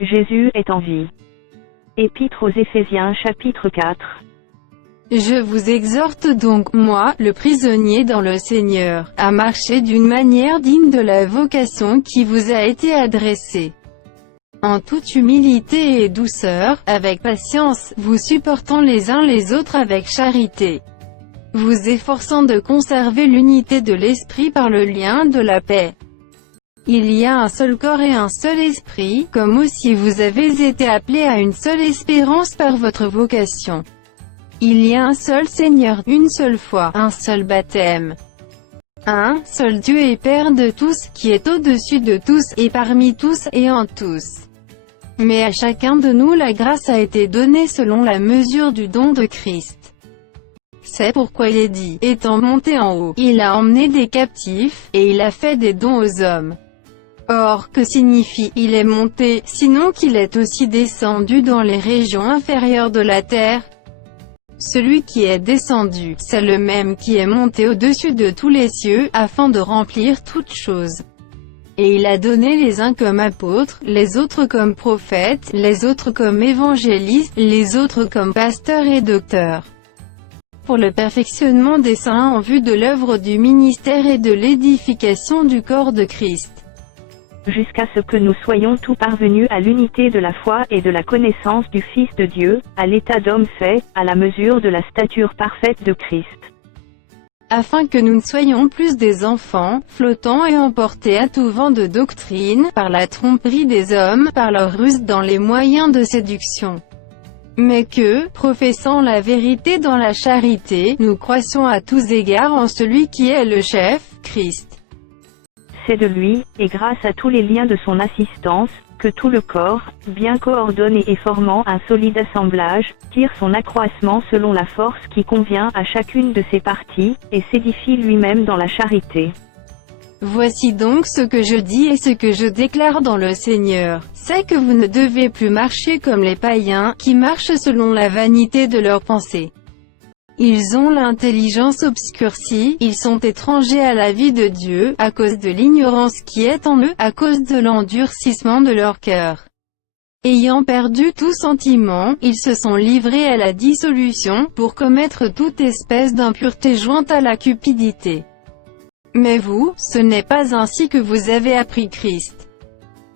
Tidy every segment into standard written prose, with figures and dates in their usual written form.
Jésus est en vie. Épître aux Éphésiens chapitre 4. Je vous exhorte donc, moi, le prisonnier dans le Seigneur, à marcher d'une manière digne de la vocation qui vous a été adressée. En toute humilité et douceur, avec patience, vous supportant les uns les autres avec charité. Vous efforçant de conserver l'unité de l'esprit par le lien de la paix. Il y a un seul corps et un seul esprit, comme aussi vous avez été appelés à une seule espérance par votre vocation. Il y a un seul Seigneur, une seule foi, un seul baptême. Un seul Dieu et Père de tous, qui est au-dessus de tous, et parmi tous, et en tous. Mais à chacun de nous la grâce a été donnée selon la mesure du don de Christ. C'est pourquoi il est dit, étant monté en haut, il a emmené des captifs, et il a fait des dons aux hommes. Or, que signifie, il est monté, sinon qu'il est aussi descendu dans les régions inférieures de la terre? Celui qui est descendu, c'est le même qui est monté au-dessus de tous les cieux, afin de remplir toutes choses. Et il a donné les uns comme apôtres, les autres comme prophètes, les autres comme évangélistes, les autres comme pasteurs et docteurs. Pour le perfectionnement des saints en vue de l'œuvre du ministère et de l'édification du corps de Christ. Jusqu'à ce que nous soyons tous parvenus à l'unité de la foi et de la connaissance du Fils de Dieu, à l'état d'homme fait, à la mesure de la stature parfaite de Christ. Afin que nous ne soyons plus des enfants, flottants et emportés à tout vent de doctrine, par la tromperie des hommes, par leur ruse dans les moyens de séduction. Mais que, professant la vérité dans la charité, nous croissions à tous égards en celui qui est le chef, Christ. C'est de lui, et grâce à tous les liens de son assistance, que tout le corps, bien coordonné et formant un solide assemblage, tire son accroissement selon la force qui convient à chacune de ses parties, et s'édifie lui-même dans la charité. Voici donc ce que je dis et ce que je déclare dans le Seigneur, c'est que vous ne devez plus marcher comme les païens, qui marchent selon la vanité de leurs pensées. Ils ont l'intelligence obscurcie, ils sont étrangers à la vie de Dieu, à cause de l'ignorance qui est en eux, à cause de l'endurcissement de leur cœur. Ayant perdu tout sentiment, ils se sont livrés à la dissolution, pour commettre toute espèce d'impureté jointe à la cupidité. Mais vous, ce n'est pas ainsi que vous avez appris Christ.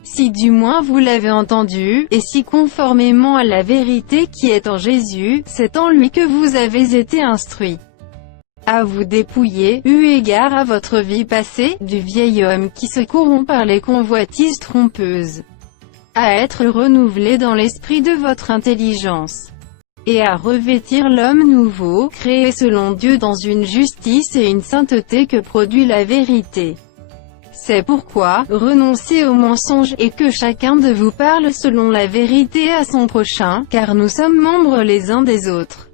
Si du moins vous l'avez entendu, et si conformément à la vérité qui est en Jésus, c'est en lui que vous avez été instruits. À vous dépouiller, eu égard à votre vie passée, du vieil homme qui se corrompt par les convoitises trompeuses. À être renouvelé dans l'esprit de votre intelligence. Et à revêtir l'homme nouveau, créé selon Dieu dans une justice et une sainteté que produit la vérité. C'est pourquoi, renoncez aux mensonges, et que chacun de vous parle selon la vérité à son prochain, car nous sommes membres les uns des autres.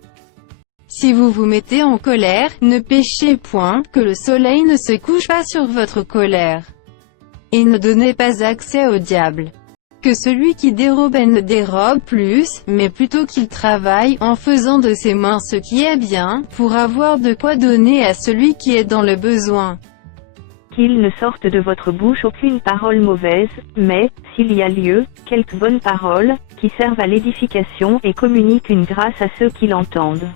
Si vous vous mettez en colère, ne péchez point, que le soleil ne se couche pas sur votre colère. Et ne donnez pas accès au diable. Que celui qui dérobe ne dérobe plus, mais plutôt qu'il travaille, en faisant de ses mains ce qui est bien, pour avoir de quoi donner à celui qui est dans le besoin. Qu'il ne sorte de votre bouche aucune parole mauvaise, mais, s'il y a lieu, quelques bonnes paroles, qui servent à l'édification et communiquent une grâce à ceux qui l'entendent.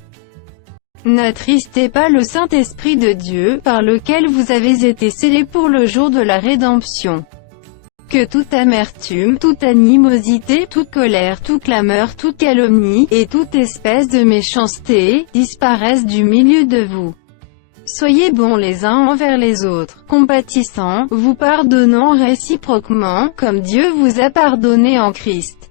N'attristez pas le Saint-Esprit de Dieu, par lequel vous avez été scellés pour le jour de la rédemption. Que toute amertume, toute animosité, toute colère, toute clameur, toute calomnie, et toute espèce de méchanceté, disparaissent du milieu de vous. Soyez bons les uns envers les autres, compatissants, vous pardonnant réciproquement, comme Dieu vous a pardonné en Christ.